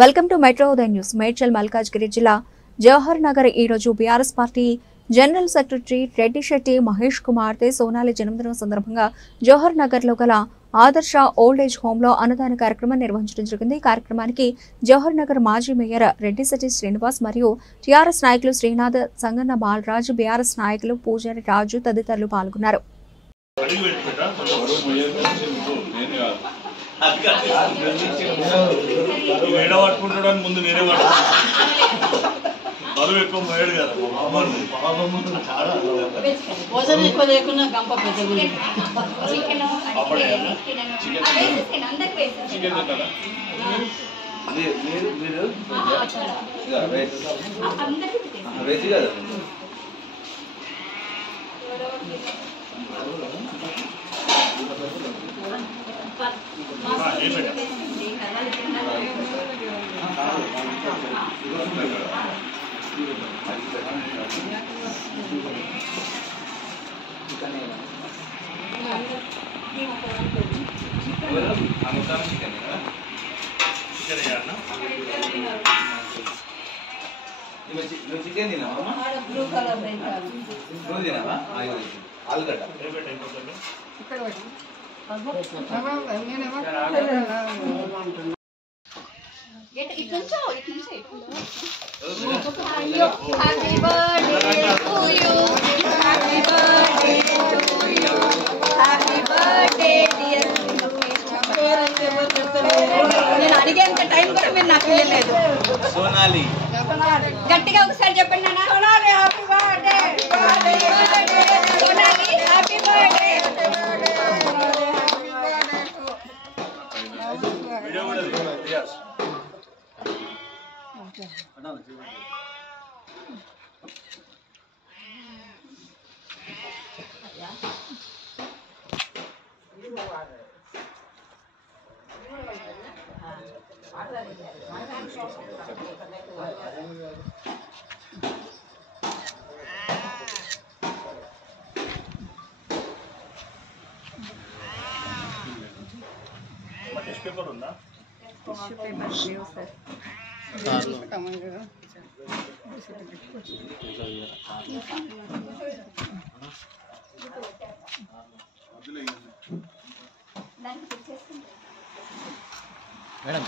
Welcome to metro Udaya news. Medchal Malkajgiri జిల్లా జవహర్ నగర్ ఈ రోజు BRS party general secretary Reddy Shetty Mahesh కుమార్తె సోనాలి జన్మదినం సందర్భంగా జవహర్ నగర్ లో గల ఆదర్శ ఓల్డ్ ఏజ్ హోమ్ లో అన్నదాన కార్యక్రమం నిర్వహించడం జరిగింది. ఈ కార్యక్రమానికి జవహర్ నగర్ మాజీ మేయర్ రెడ్డి శెట్టి శ్రీనివాస్ మరియు టీఆర్ఎస్ నాయకులు శ్రీనాథ్, సంగన్న బాలరాజు, బీఆర్ఎస్ నాయకులు పూజారి రాజు తదితరులు పాల్గొన్నారు. ముందు నేనే బరువు ఎక్కువ పోయాడు కదా వెజ్ కదా చికెన్ తినావా? నువ్వు తినావా? ఆలుగడ్డ నేను అడిగేంత టైం కూడా మీరు నాకు ఇవ్వలేదు. సోనాలి గట్టిగా ఒకసారి చెప్పండి నాన్న. Sonali happy birthday. Sonali happy birthday. Paper ఉందా? లేవు సార్. మేడం